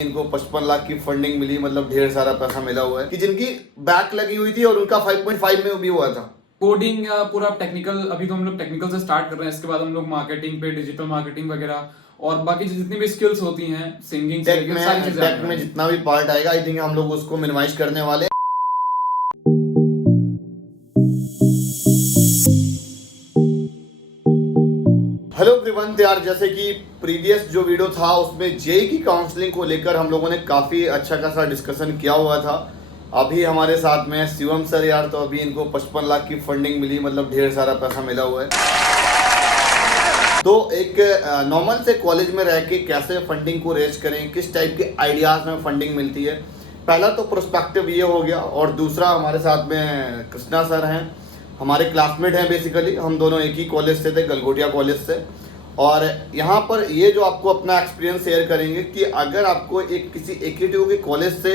इनको 55 लाख की फंडिंग मिली, मतलब ढेर सारा पैसा मिला हुआ है कि जिनकी बैक लगी हुई थी और उनका 5.5 में भी हुआ था। कोडिंग या पूरा टेक्निकल, अभी तो हम लोग टेक्निकल से स्टार्ट कर रहे हैं। इसके बाद हम लोग मार्केटिंग पे, डिजिटल मार्केटिंग वगैरह और बाकी जितनी भी स्किल्स होती हैं, सिंगिंग से लेकर सारी चीजें टेक में जितना भी पार्ट आएगा आई थिंक हम लोग उसको मिनिमाइज करने वाले हैं। हेलो एवरीवन, तो यार जैसे कि प्रीवियस जो वीडियो था उसमें जेई की काउंसलिंग को लेकर हम लोगों ने काफ़ी अच्छा खासा डिस्कशन किया हुआ था। अभी हमारे साथ में शिवम सर यार, तो अभी इनको 55 लाख की फंडिंग मिली, मतलब ढेर सारा पैसा मिला हुआ है। तो एक नॉर्मल से कॉलेज में रह के कैसे फंडिंग को रेज करें, किस टाइप के आइडियाज़ में फंडिंग मिलती है, पहला तो प्रोस्पेक्टिव ये हो गया। और दूसरा हमारे साथ में कृष्णा सर हैं, हमारे क्लासमेट हैं। बेसिकली हम दोनों एक ही कॉलेज से थे, गलगोटिया कॉलेज से। और यहाँ पर ये जो आपको अपना एक्सपीरियंस शेयर करेंगे कि अगर आपको एक किसी एकेटीयू के कॉलेज से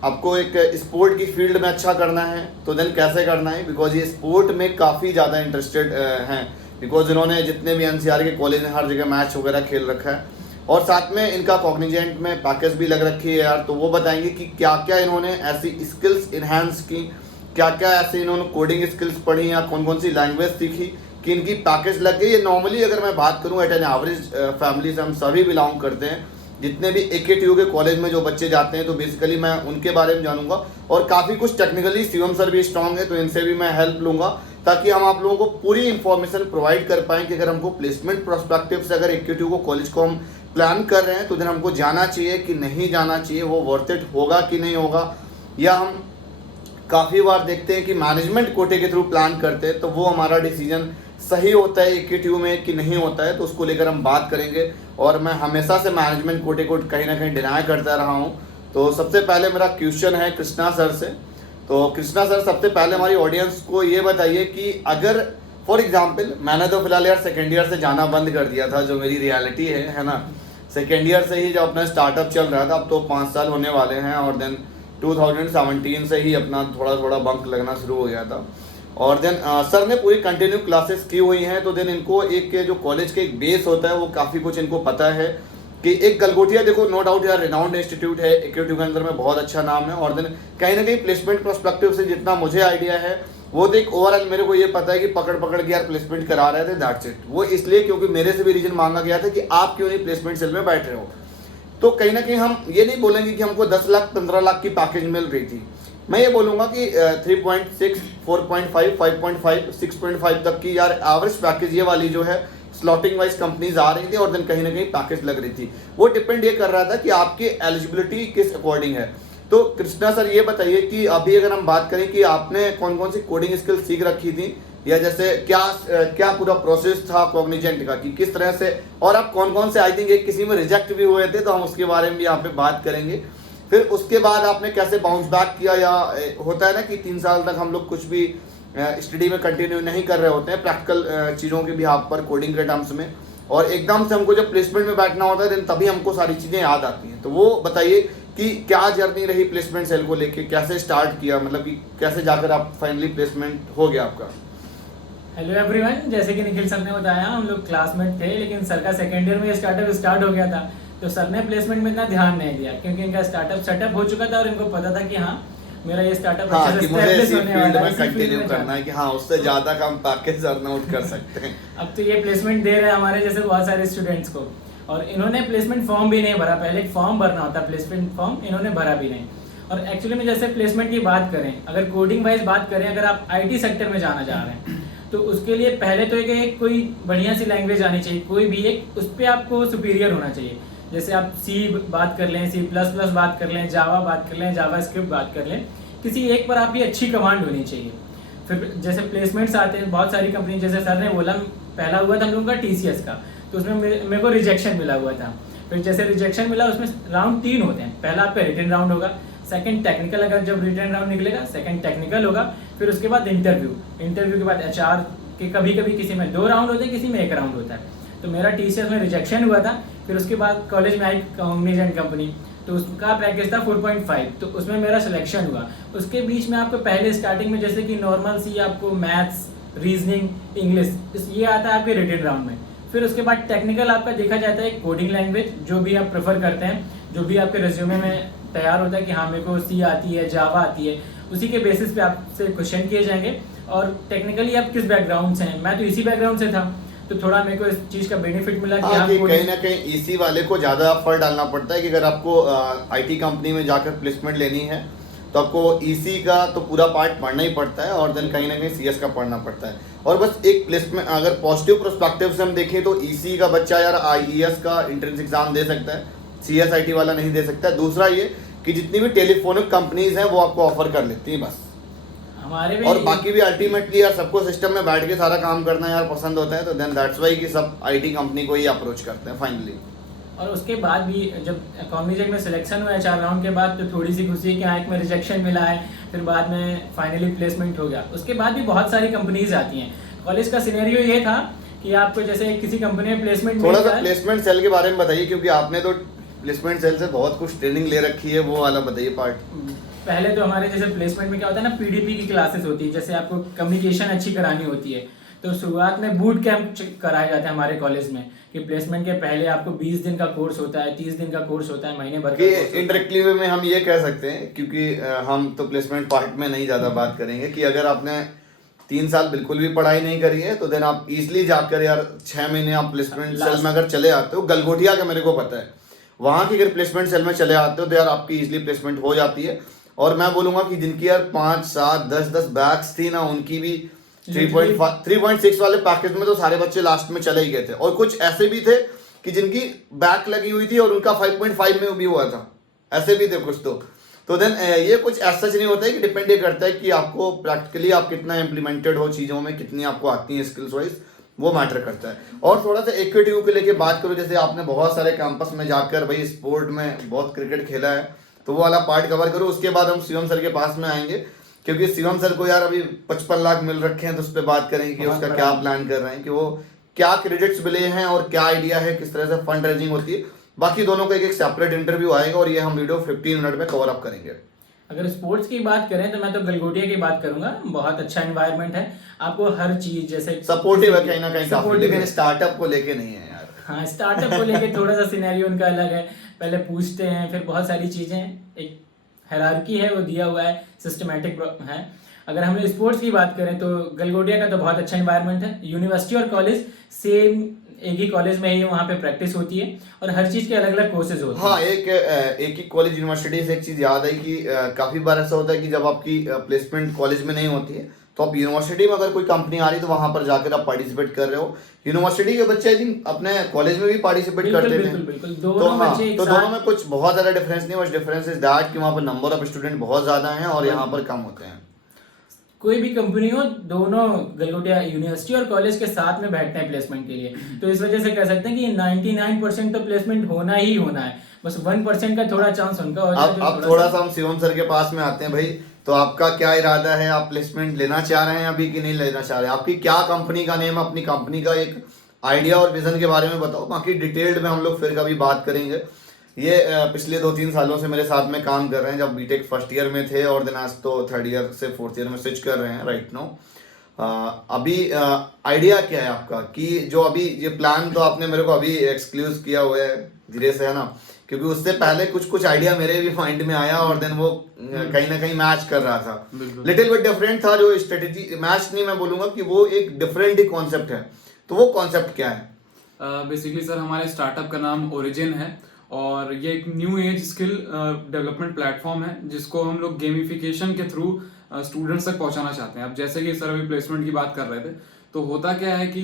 आपको एक स्पोर्ट की फील्ड में अच्छा करना है तो देन कैसे करना है, बिकॉज ये स्पोर्ट में काफ़ी ज़्यादा इंटरेस्टेड हैं। बिकॉज इन्होंने जितने भी एनसीआर के कॉलेज हैं हर जगह मैच वगैरह खेल रखा है और साथ में इनका कॉग्निजेंट में पैकेज भी लग रखी है यार। तो वो बताएंगे कि क्या क्या इन्होंने ऐसी स्किल्स इन्हांस की, क्या क्या ऐसे इन्होंने कोडिंग स्किल्स पढ़ी या कौन कौन सी लैंग्वेज सीखी कि इनकी पैकेज लग गई। ये नॉर्मली अगर मैं बात करूँ एट एन एवरेज फैमिली से हम सभी बिलोंग करते हैं, जितने भी एकेटीयू के कॉलेज में जो बच्चे जाते हैं, तो बेसिकली मैं उनके बारे में जानूंगा। और काफ़ी कुछ टेक्निकली शिवम सर भी स्ट्रांग है तो इनसे भी मैं हेल्प लूँगा ताकि हम आप लोगों को पूरी इन्फॉर्मेशन प्रोवाइड कर पाएँ कि अगर हमको प्लेसमेंट प्रोस्पेक्टिव से अगर एकेटीयू को कॉलेज को हम प्लान कर रहे हैं तो देन हमको जाना चाहिए कि नहीं जाना चाहिए, वो वर्थ इट होगा कि नहीं होगा। या हम काफ़ी बार देखते हैं कि मैनेजमेंट कोटे के थ्रू प्लान करते हैं तो वो हमारा डिसीजन सही होता है एकेटीयू में कि नहीं होता है, तो उसको लेकर हम बात करेंगे। और मैं हमेशा से मैनेजमेंट कोटे को कहीं ना कहीं डिनाई करता रहा हूँ। तो सबसे पहले मेरा क्वेश्चन है कृष्णा सर से। तो कृष्णा सर, सबसे पहले हमारी ऑडियंस को ये बताइए कि अगर फॉर एग्जांपल मैंने तो फिलहाल यार सेकेंड ईयर से जाना बंद कर दिया था, जो मेरी रियलिटी है ना। सेकेंड ईयर से ही जब अपना स्टार्टअप चल रहा था, अब तो 5 साल होने वाले हैं, और देन 2017 से ही अपना थोड़ा थोड़ा बंक लगना शुरू हो गया था। और देन सर ने पूरी कंटिन्यू क्लासेस की हुई हैं, तो देन इनको एक जो कॉलेज के एक बेस होता है वो काफ़ी कुछ इनको पता है कि एक गलगोटिया, देखो नो डाउट यार रिनाउंड इंस्टीट्यूट है, एकेटीयू के अंदर में बहुत अच्छा नाम है। और देन कहीं ना कहीं प्लेसमेंट प्रोस्पेक्टिव से जितना मुझे आइडिया है वो देख ओवरऑल मेरे को ये पता है कि पकड़ पकड़ के यार प्लेसमेंट करा रहे थे, दैट्स इट। वो इसलिए क्योंकि मेरे से भी रीजन मांगा गया था कि आप क्यों नहीं प्लेसमेंट सेल में बैठ रहे हो। तो कहीं ना कहीं हम ये नहीं बोलेंगे कि हमको 10 लाख 15 लाख की पैकेज मिल रही थी। मैं ये बोलूँगा कि 3.6, 4.5, 5.5, 6.5 तक की यार एवरेज पैकेज ये वाली जो है स्लॉटिंग वाइज कंपनीज आ रही थी और देन कहीं ना कहीं पैकेज लग रही थी। वो डिपेंड ये कर रहा था कि आपकी एलिजिबिलिटी किस अकॉर्डिंग है। तो कृष्णा सर ये बताइए कि अभी अगर हम बात करें कि आपने कौन कौन सी कोडिंग स्किल सीख रखी थी, या जैसे क्या पूरा प्रोसेस था कॉग्निजेंट का कि किस तरह से, और आप कौन कौन से आई थिंक एक किसी में रिजेक्ट भी हुए थे तो हम उसके बारे में भी यहाँ पे बात करेंगे। फिर उसके बाद आपने कैसे बाउंस बैक किया, या होता है ना कि 3 साल तक हम लोग कुछ भी स्टडी में कंटिन्यू नहीं कर रहे होते हैं प्रैक्टिकल चीज़ों के भी आप पर कोडिंग के टर्म्स में, और एकदम से हमको जब प्लेसमेंट में बैठना होता है तभी हमको सारी चीज़ें याद आती हैं। तो वो बताइए कि क्या जर्नी रही प्लेसमेंट सेल को लेके, कैसे स्टार्ट किया, मतलब कि कैसे जाकर आप फाइनली प्लेसमेंट हो गया आपका। हेलो एवरीवन, जैसे कि निखिल सर ने बताया हम लोग क्लासमेट थे, लेकिन सर का सेकेंड ईयर में स्टार्टअप स्टार्ट हो गया था तो सर ने प्लेसमेंट में इतना ध्यान नहीं दिया क्योंकि इनका स्टार्टअप सेटअप हो चुका था और इनको पता था कि हाँ मेरा ये स्टार्टअप अच्छे से एस्टैब्लिश होने वाला है, कंटिन्यू करना है कि हाँ उससे ज़्यादा कम पैकेज अर्न आउट कर सकते हैं। अब तो ये प्लेसमेंट दे रहे हैं हमारे जैसे बहुत सारे स्टूडेंट्स को, और इन्होंने प्लेसमेंट फॉर्म भी नहीं भरा। पहले एक फॉर्म भरना होता है प्लेसमेंट फॉर्म, इन्होंने भरा भी नहीं। और एक्चुअली में जैसे प्लेसमेंट की बात करें, अगर कोडिंग वाइज बात करें, अगर आप IT सेक्टर में जाना चाह रहे हैं तो उसके लिए पहले तो एक कोई बढ़िया सी लैंग्वेज आनी चाहिए, कोई भी एक, उस पर आपको सुपीरियर होना चाहिए। जैसे आप C बात कर लें, C++ बात कर लें, जावा बात कर लें, जावा स्क्रिप्ट बात कर लें, किसी एक पर आपकी अच्छी कमांड होनी चाहिए। फिर जैसे प्लेसमेंट्स आते हैं बहुत सारी कंपनी, जैसे सर ने बोला पहला हुआ था हम लोगों का TCS का, तो उसमें मेरे को रिजेक्शन मिला हुआ था। फिर जैसे रिजेक्शन मिला उसमें राउंड 3 होते हैं, पहला आपका रिटन राउंड होगा, सेकंड टेक्निकल, अगर जब रिटन राउंड निकलेगा सेकंड टेक्निकल होगा, फिर उसके बाद इंटरव्यू के बाद HR के कभी कभी किसी में 2 राउंड होते हैं, किसी में 1 राउंड होता है। तो मेरा TCS में रिजेक्शन हुआ था। फिर उसके बाद कॉलेज में आई कॉग्निजेंट कंपनी, तो उसका पैकेज था 4.5, तो उसमें मेरा सिलेक्शन हुआ। उसके बीच में आपको पहले स्टार्टिंग में जैसे कि नॉर्मल सी आपको मैथ्स, रीजनिंग, इंग्लिश ये आता है आपके रिटन राउंड में। फिर उसके बाद टेक्निकल आपका देखा जाता है कोडिंग लैंग्वेज जो भी आप प्रेफर करते हैं, जो भी आपके रिज्यूमे में तैयार होता है कि हाँ मेरे को सी आती है, जावा आती है, उसी के बेसिस पे आपसे क्वेश्चन किए जाएंगे। और टेक्निकली आप किस बैकग्राउंड से हैं, मैं तो इसी बैकग्राउंड से था, तो थोड़ा मेरे को इस चीज़ का बेनिफिट मिला कि हाँ, हाँ कि कहीं ना कहीं ईसी वाले को ज़्यादा एफर्ट डालना पड़ता है कि अगर आपको आईटी कंपनी में जाकर प्लेसमेंट लेनी है तो आपको ईसी का तो पूरा पार्ट पढ़ना ही पड़ता है और देन कहीं ना कहीं सीएस का पढ़ना पड़ता है। और बस एक प्लेसमेंट अगर पॉजिटिव प्रोस्पेक्टिव से हम देखें तो ईसी का बच्चा यार आईईएस का एंट्रेंस एग्जाम दे सकता है, सीएस आईटी वाला नहीं दे सकता है। दूसरा ये कि जितनी भी टेलीफोनिक कंपनीज हैं वो आपको ऑफर कर लेती हैं बस। हमारे भी और बाकी भी अल्टीमेटली यार सबको सिस्टम में बैठ के सारा काम करना यार पसंद होता है, तो देन दैट्स वाई कि सब आईटी कंपनी को ही अप्रोच करते हैं फाइनली। और उसके बाद भी जब कॉम्बिनेशन में सिलेक्शन हुआ है 4 राउंड के बाद, तो थोड़ी सी खुशी है कि हाँ एक में रिजेक्शन मिला है, फिर बाद में फाइनली प्लेसमेंट हो गया। उसके बाद भी बहुत सारी कंपनीज आती हैं। कॉलेज का सिनेरियो ये था कि आपको जैसे किसी कंपनी में प्लेसमेंट थोड़ा सा प्लेसमेंट सेल के बारे में बताइए, क्योंकि आपने तो प्लेसमेंट सेल से बहुत कुछ ट्रेनिंग ले रखी है, वो वाला बताइए पार्ट। पहले तो हमारे जैसे प्लेसमेंट में क्या होता है ना, पीडीपी की क्लासेस होती है, जैसे आपको कम्युनिकेशन अच्छी करानी होती है, तो शुरुआत में बूट कैंप कराया जाता है हमारे कॉलेज में कि प्लेसमेंट के पहले आपको 20 दिन का कोर्स होता है, 30 दिन का कोर्स होता है, महीने भर का। इंडायरेक्टली वे में हम ये कह सकते हैं, क्योंकि हम तो प्लेसमेंट पार्ट में नहीं ज़्यादा बात करेंगे, कि अगर आपने 3 साल बिल्कुल भी पढ़ाई नहीं करी है तो देन आप इजीली जाकर यार 6 महीने आप प्लेसमेंट सेल में अगर चले आते हो, गलगोटिया का मेरे को पता है, वहाँ की अगर प्लेसमेंट सेल में चले आते हो तो यार आपकी इजीली प्लेसमेंट हो जाती है। और मैं बोलूँगा कि जिनकी यार 5, 7, 10 बैक्स थी ना, उनकी भी 3.6 वाले पैकेज में तो सारे बच्चे लास्ट में चले ही गए थे। और कुछ ऐसे भी थे कि जिनकी बैक लगी हुई थी और उनका 5.5 में भी हुआ था, ऐसे भी थे कुछ। तो देन ये कुछ ऐसा नहीं होता है कि डिपेंड ये करता है कि आपको प्रैक्टिकली आप कितना इम्प्लीमेंटेड हो चीज़ों में, कितनी आपको आती हैं स्किल्स वाइज, वो मैटर करता है। और थोड़ा सा इक्विटी को लेके बात करो, जैसे आपने बहुत सारे कैंपस में जाकर भाई स्पोर्ट में बहुत क्रिकेट खेला है, तो वो वाला पार्ट कवर करो। उसके बाद हम शिवम सर के पास में आएंगे, क्योंकि शिवम सर को यार अभी 55 लाख मिल रखे हैं, तो उस पर बात करेंगे कि उसका क्या प्लान कर रहे हैं, कि वो क्या क्रेडिट्स मिले हैं और क्या आइडिया है, किस तरह से फंड रेजिंग होती है। बाकी दोनों का एक सेपरेट इंटरव्यू आएगा और ये हम वीडियो 15 मिनट में कवर अप करेंगे। अगर स्पोर्ट्स की बात करें तो मैं तो गलगोटिया की बात करूंगा, बहुत अच्छा एनवायरनमेंट है, आपको हर चीज जैसे सपोर्टिव है कहीं ना कहीं काफी, लेकिन स्टार्टअप को लेके नहीं है यार। हाँ, स्टार्टअप को लेके थोड़ा सा सिनेरियो उनका अलग है, पहले पूछते हैं, फिर बहुत सारी चीजें, एक हायरार्की है वो दिया हुआ है, सिस्टमेटिक है। अगर हम स्पोर्ट्स की बात करें तो गलगोटिया का तो बहुत अच्छा एनवायरनमेंट है। यूनिवर्सिटी और कॉलेज सेम एक ही कॉलेज में ही वहाँ पे प्रैक्टिस होती है और हर चीज़ के अलग अलग कोर्सेज होते हैं। हाँ, एक ही कॉलेज यूनिवर्सिटी से एक चीज़ याद आई कि काफ़ी बार ऐसा होता है कि जब आपकी प्लेसमेंट कॉलेज में नहीं होती है तो आप यूनिवर्सिटी में अगर कोई कंपनी आ रही है तो वहाँ पर जाकर आप पार्टिसिपेट कर रहे हो। यूनिवर्सिटी के बच्चे आई थिंक अपने कॉलेज में भी पार्टिसिपेट करते थे। बिल्कुल, तो हाँ, तो दोनों में कुछ बहुत ज़्यादा डिफरेंस नहीं, बस डिफरेंस इज दैट कि वहाँ पर नंबर ऑफ स्टूडेंट बहुत ज़्यादा हैं और यहाँ पर कम होते हैं। कोई भी कंपनी हो, दोनों गलगोटिया यूनिवर्सिटी और कॉलेज के साथ में बैठते हैं प्लेसमेंट के लिए, तो इस वजह से कह सकते हैं कि 99% तो प्लेसमेंट होना ही होना है, बस 1% का थोड़ा चांस उनका हो जाए। अब थोड़ा सा हम शिवम सर के पास में आते हैं भाई, तो आपका क्या इरादा है, आप प्लेसमेंट लेना चाह रहे हैं अभी कि नहीं लेना चाह रहे हैं? आपकी क्या कंपनी का नेम, अपनी कंपनी का एक आइडिया और विजन के बारे में बताओ, बाकी डिटेल्ड में हम लोग फिर कभी बात करेंगे। ये पिछले 2-3 सालों से मेरे साथ में काम कर रहे हैं, जब बीटेक फर्स्ट ईयर में थे और दिन आज तो 3rd ईयर से 4th ईयर में स्विच कर रहे हैं राइट नाउ। अभी आइडिया क्या है आपका, कि जो अभी ये प्लान तो आपने मेरे को अभी एक्सक्लूज किया हुआ है धीरे से, है ना, क्योंकि उससे पहले कुछ आइडिया मेरे भी माइंड में आया और देन वो कहीं ना कहीं मैच कर रहा था, लिटिल बिट डिफरेंट था। जो स्ट्रेटेजी मैच नहीं मैं बोलूंगा कि वो एक डिफरेंट ही कॉन्सेप्ट है, तो वो कॉन्सेप्ट क्या है? बेसिकली सर हमारे स्टार्टअप का नाम ओरिजिन है और ये एक new age skill development platform है जिसको हम लोग गेमिफिकेशन के थ्रू स्टूडेंट्स तक पहुंचाना चाहते हैं। अब जैसे कि सर अभी प्लेसमेंट की बात कर रहे थे, तो होता क्या है कि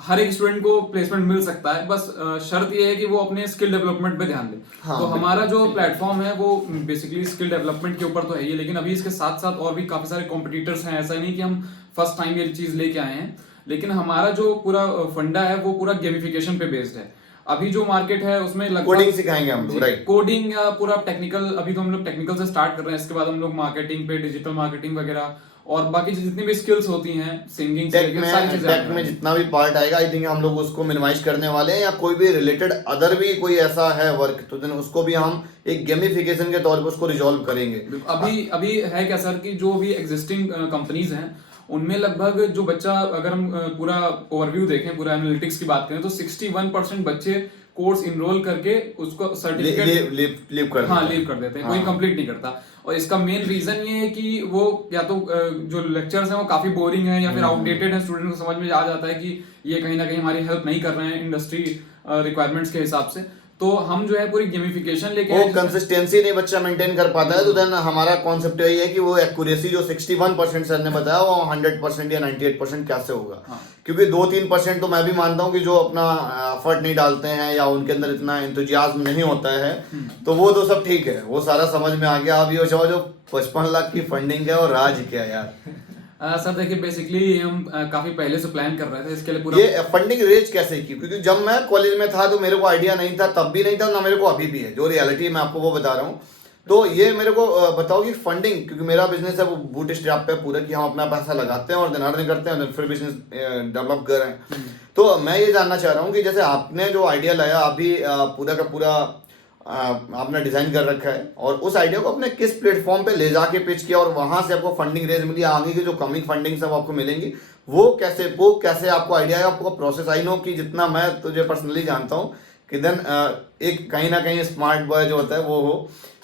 हर एक स्टूडेंट को प्लेसमेंट मिल सकता है, बस शर्त ये है कि वो अपने स्किल डेवलपमेंट पे ध्यान दे। हाँ, तो हमारा जो प्लेटफॉर्म है वो बेसिकली स्किल डेवलपमेंट के ऊपर तो है ही, लेकिन अभी इसके साथ साथ और भी काफी सारे कॉम्पिटिटर्स हैं। ऐसा नहीं कि हम फर्स्ट टाइम ये चीज लेके आए हैं, लेकिन हमारा जो पूरा फंडा है वो पूरा गेमिफिकेशन पे बेस्ड है। अभी जो मार्केट है उसमें लगभग कोडिंग सिखाएंगे हम लोग, राइट? कोडिंग या पूरा टेक्निकल, अभी तो हम लोग टेक्निकल से स्टार्ट कर रहे हैं, इसके बाद हम लोग मार्केटिंग पे, डिजिटल मार्केटिंग वगैरह और बाकी जितनी भी स्किल्स होती हैं, सिंगिंग से लेकर सारी चीजें, टेक में जितना भी पार्ट आएगा आई थिंक हम लोग उसको मिनिमाइज करने वाले हैं, या कोई भी रिलेटेड अदर भी कोई ऐसा है वर्क तो देन उसको भी हम एक गेमिफिकेशन के तौर पर उसको रिजॉल्व करेंगे। अभी है क्या सर कि जो भी एग्जिस्टिंग कंपनीज हैं उनमें लगभग जो बच्चा, अगर हम पूरा ओवरव्यू देखें, पूरा एनालिटिक्स की बात करें, तो 61% बच्चे कोर्स इनरोल करके उसको सर्टिफिकेट लीव कर हाँ देते हैं। लीव कर देते हैं, हाँ। कोई कंप्लीट नहीं करता। और इसका मेन रीजन ये है कि वो या तो जो लेक्चर्स हैं वो काफी बोरिंग है या फिर आउटडेटेड है, स्टूडेंट को समझ में आ जाता है कि ये कहीं ना कहीं हमारी हेल्प नहीं कर रहे हैं इंडस्ट्री रिक्वायरमेंट्स के हिसाब से। तो हम जो है पूरी गेमिफिकेशन लेके वो आए जिसमें- कंसिस्टेंसी नहीं बच्चा मेंटेन कर पाता है, तो देन हमारा कॉन्सेप्ट यही है कि वो एक्यूरेसी जो 61% सर ने बताया वो 100% या 98% कैसे होगा। हाँ। क्योंकि 2-3% तो मैं भी मानता हूँ कि जो अपना एफर्ट नहीं डालते हैं या उनके अंदर इतना एंथुजियाज्म नहीं होता है, तो वो तो सब ठीक है, वो सारा समझ में आ गया। अब ये जो 55 लाख की फंडिंग है और राज क्या यार। सर देखिए बेसिकली हम काफी पहले से प्लान कर रहे थे इसके लिए पूरा। ये फंडिंग रेज कैसे की? क्योंकि जब मैं कॉलेज में था तो मेरे को आइडिया नहीं था, तब भी नहीं था, ना मेरे को अभी भी है। जो रियलिटी मैं आपको वो बता रहा हूँ। तो ये मेरे को बताओ कि फंडिंग, क्योंकि मेरा बिजनेस है वो बूट स्ट्रैप पे पूरा, कि हम अपना पैसा लगाते हैं और दिन अर्न करते हैं और फिर बिजनेस डेवलप कर रहे हैं। तो मैं ये जानना चाह रहा हूँ कि जैसे आपने जो आइडिया लाया अभी पूरा का पूरा आपने डिजाइन कर रखा है, और उस आइडिया को आपने किस प्लेटफॉर्म पे ले जाके पिच किया और वहां से आपको फंडिंग रेज मिली, आगे की जो कमिंग फंडिंग सब आपको मिलेंगी वो कैसे आपको आइडिया है, आपको प्रोसेस? आई नो कि जितना मैं तुझे पर्सनली जानता हूँ कि देन एक कहीं ना कहीं स्मार्ट बॉय जो होता है वो हो,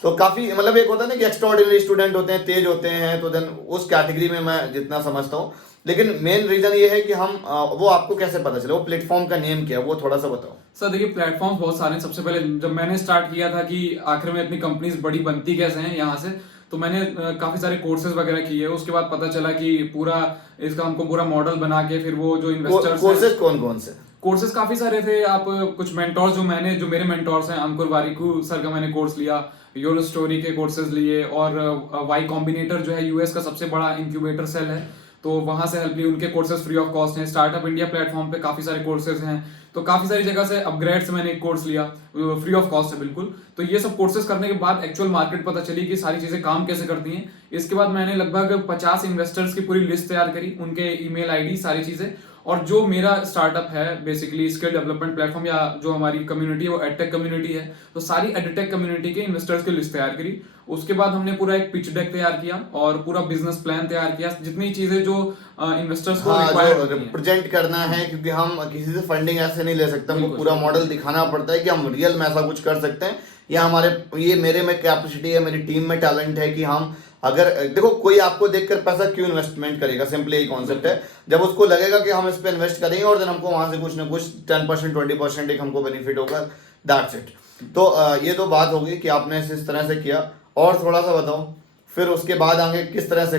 तो काफी मतलब एक होता है ना कि एक्स्ट्राऑर्डिनरी स्टूडेंट होते हैं, तेज होते हैं, तो देन उस कैटेगरी में मैं जितना समझता हूँ। लेकिन मेन रीजन ये है कि हम वो आपको कैसे पता चले, वो प्लेटफॉर्म का नेम क्या है, वो थोड़ा सा बताओ। सर देखिए प्लेटफॉर्म्स बहुत सारे हैं। सबसे पहले जब मैंने स्टार्ट किया था कि आखिर में इतनी कंपनीज बड़ी बनती कैसे हैं यहाँ से, तो मैंने काफी सारे कोर्सेज वगैरह किए। उसके बाद पता चला कि पूरा इसका हमको पूरा मॉडल बना के फिर वो जो इन्वेस्टर्स कोर्सेज कौन कौन से? कोर्सेज काफी सारे थे। आप कुछ मेंटोर्स जो मेरे मेंटोर्स हैं, अंकुर वारिकू सर का मैंने कोर्स लिया, योर स्टोरी के कोर्सेज लिए, और वाई कॉम्बिनेटर जो है यूएस का सबसे बड़ा इंक्यूबेटर सेल है, तो वहां से हेल्प ली। उनके कोर्सेज फ्री ऑफ कॉस्ट हैं। स्टार्टअप इंडिया प्लेटफॉर्म पे काफी सारे कोर्सेज हैं, तो काफी सारी जगह से अपग्रेड से मैंने एक कोर्स लिया, फ्री ऑफ कॉस्ट है बिल्कुल। तो ये सब कोर्सेज करने के बाद एक्चुअल मार्केट पता चली कि सारी चीजें काम कैसे करती हैं। इसके बाद मैंने लगभग 50 इन्वेस्टर्स की पूरी लिस्ट तैयार करी, उनके ईमेल आईडी सारी चीजें। और जो मेरा स्टार्टअप है बेसिकली स्किल डेवलपमेंट प्लेटफॉर्म, या जो हमारी कम्युनिटी है वो एडटेक कम्युनिटी है, तो सारी एडटेक कम्युनिटी के इन्वेस्टर्स की लिस्ट तैयार करी। उसके बाद हमने पूरा एक पिच डेक तैयार किया और पूरा बिजनेस प्लान तैयार किया, जितनी चीजें जो इन्वेस्टर्स को रिक्वायर्ड होती हैं। रिप्रेजेंट करना है, क्योंकि हम किसी से फंडिंग ऐसे नहीं ले सकते, हमको बिल्कुल। पूरा मॉडल दिखाना पड़ता है कि हम रियल में ऐसा कुछ कर सकते हैं, या मेरे में कैपेसिटी है, मेरी टीम में टैलेंट है कि हम अगर देखो कोई आपको देखकर पैसा क्यों इन्वेस्टमेंट करेगा, सिंपली यही कॉन्सेप्ट है। जब उसको लगेगा कि हम इस पे इन्वेस्ट करेंगे और देन हमको वहां से कुछ ना कुछ 10% 20% एक हमको बेनिफिट होगा, दैट्स इट। तो ये तो बात होगी कि आपने इस तरह से किया। और थोड़ा सा बताओ फिर उसके बाद आगे किस तरह से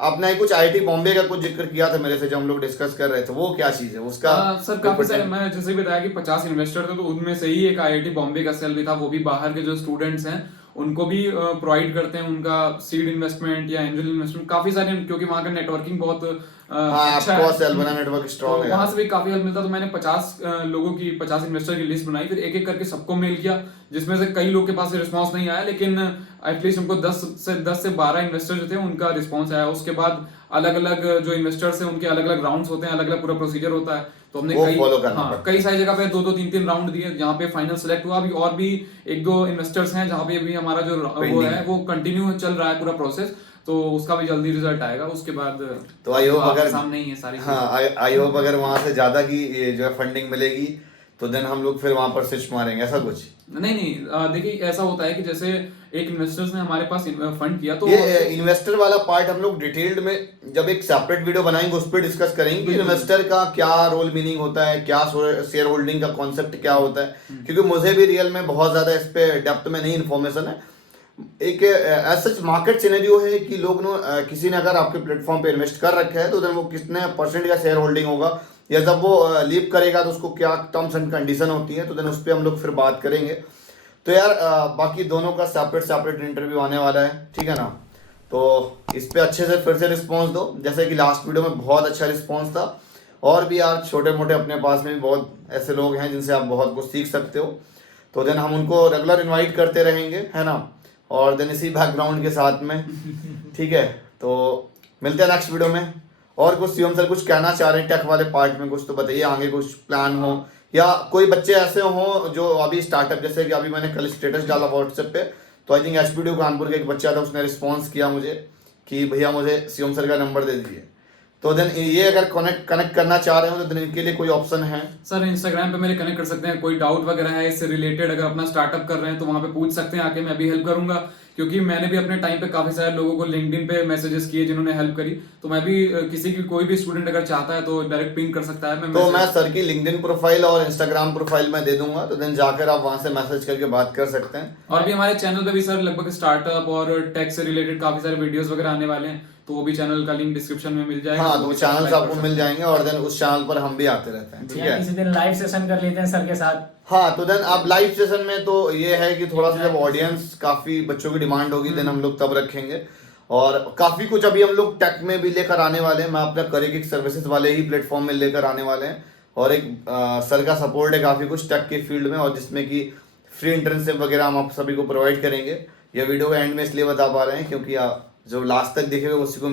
आपने कुछ आईआईटी बॉम्बे का कुछ जिक्र किया था मेरे से जब हम लोग डिस्कस कर रहे थे, वो क्या चीज है उसका? सर काफी सारे, मैं जैसे बताया कि 50 इन्वेस्टर थे, तो उनमें से ही एक आईआईटी बॉम्बे का सेल भी था। वो भी बाहर के जो स्टूडेंट्स हैं उनको भी प्रोवाइड करते हैं उनका सीड इन्वेस्टमेंट या एंजल इन्वेस्टमेंट, काफी सारे, क्योंकि वहाँ का नेटवर्किंग बहुत अच्छा है। सेल बना नेटवर्क स्ट्रांग है, वहां से भी काफी हेल्प मिलता। तो मैंने 50 लोगों की 50 इन्वेस्टर की लिस्ट बनाई, फिर एक एक करके सबको मेल किया, जिसमें से कई लोग के पास रिस्पांस नहीं आया, लेकिन एटलीस्ट हमको 10 से 12 इन्वेस्टर जो थे उनका रिस्पांस आया। उसके बाद अलग अलग जो इन्वेस्टर्स हैं उनके अलग अलग राउंड्स होते हैं, अलग अलग पूरा प्रोसीजर होता है। तो हमने कई सारी जगह पे 2-2 3-3 राउंड दिए, जहाँ पे फाइनल सेलेक्ट हुआ। अभी और भी 1-2 इन्वेस्टर्स हैं जहाँ पे अभी हमारा जो वो है वो कंटिन्यू चल रहा है पूरा प्रोसेस, तो उसका भी जल्दी रिजल्ट आएगा। उसके बाद तो आई होप अगर सामने ही है सारी। हाँ, आई होप अगर वहां से ज्यादा की ये जो है फंडिंग मिलेगी तो देन हम लोग फिर वहां पर स्विच मारेंगे, ऐसा कुछ? नहीं, देखिए ऐसा होता है कि जैसे एक इन्वेस्टर्स ने हमारे पास फंड किया, तो ये इन्वेस्टर वाला पार्ट हम लोग डिटेल्ड में जब एक सेपरेट वीडियो बनाएंगे उस पर डिस्कस करेंगे कि इन्वेस्टर का क्या रोल मीनिंग होता है, क्या शेयर होल्डिंग का कॉन्सेप्ट क्या होता है, क्योंकि मुझे भी रियल में बहुत ज्यादा इस पे डेप्थ में नहीं इन्फॉर्मेशन है। एक सच मार्केट सिनेरियो है कि लोग किसी ने अगर आपके प्लेटफॉर्म पे इन्वेस्ट कर रखा है तो देन वो कितने परसेंट का शेयर होल्डिंग होगा, या जब वो लीव करेगा तो उसको क्या टर्म्स एंड कंडीशन होती है, तो देन उस पर हम लोग फिर बात करेंगे। तो यार बाकी दोनों का सेपरेट इंटरव्यू आने वाला है, ठीक है ना? तो इस पे अच्छे से फिर से रिस्पॉन्स दो, जैसे कि लास्ट वीडियो में बहुत अच्छा रिस्पॉन्स था। और भी यार छोटे मोटे अपने पास में भी बहुत ऐसे लोग हैं जिनसे आप बहुत कुछ सीख सकते हो, तो देन हम उनको रेगुलर इन्वाइट करते रहेंगे, है ना? और देन इसी बैकग्राउंड के साथ में, ठीक है? तो मिलते हैं नेक्स्ट वीडियो में। और कुछ शिवम सर कुछ कहना चाह रहे हैं टेक वाले पार्ट में, कुछ तो बताइए, आगे कुछ प्लान हो, या कोई बच्चे ऐसे हो जो अभी स्टार्टअप, जैसे कि अभी मैंने कल स्टेटस डाला व्हाट्सएप पे, तो आई थिंक एचपीडी कानपुर का एक बच्चा था, उसने रिस्पॉन्स किया मुझे कि भैया मुझे शिवम सर का नंबर दे दीजिए। तो देन ये अगर कनेक्ट करना चाह रहे हो तो देन इनके लिए कोई ऑप्शन है? सर इंस्टाग्राम पे मेरे कनेक्ट कर सकते हैं, कोई डाउट वगैरह है इससे रिलेटेड अगर अपना स्टार्टअप कर रहे हैं तो वहाँ पे पूछ सकते हैं आके, मैं भी हेल्प करूंगा। क्योंकि मैंने भी अपने टाइम पे काफी सारे लोगों को लिंक्डइन पे मैसेजेस किए जिन्होंने हेल्प करी, तो मैं भी किसी की कोई भी स्टूडेंट अगर चाहता है तो डायरेक्ट पिंग कर सकता है। तो मैं सर की लिंक्डइन प्रोफाइल और इंस्टाग्राम प्रोफाइल में दे दूंगा, तो देन जाकर आप वहां से मैसेज करके बात कर सकते हैं। और भी हमारे चैनल पे भी सर लगभग स्टार्टअप और टेक से रिलेटेड काफी सारे वीडियोस वगैरह आने वाले हैं, तो वो भी चैनल का लिंक डिस्क्रिप्शन में मिल जाएगा। हाँ, तो चैनल आपको मिल जाएंगे और देन उस चैनल पर हम भी आते रहते हैं, ठीक है। किसी दिन लाइव सेशन कर लेते हैं सर के साथ। हाँ, तो देन आप लाइव सेशन में तो ये है कि थोड़ा सा जब ऑडियंस काफी बच्चों की डिमांड होगी देन हम लोग तब रखेंगे। और काफी कुछ अभी हम लोग टेक में भी लेकर आने वाले हैं, मैं अपना करियर सर्विसेज वाले ही प्लेटफॉर्म में लेकर आने वाले हैं। और एक सर का सपोर्ट है काफी कुछ टेक के फील्ड में, और जिसमें कि फ्री इंटर्नशिप वगैरह हम आप सभी को प्रोवाइड करेंगे। ये वीडियो का एंड में इसलिए बता पा रहे हैं क्योंकि जो लास्ट तक देखेगा उसी को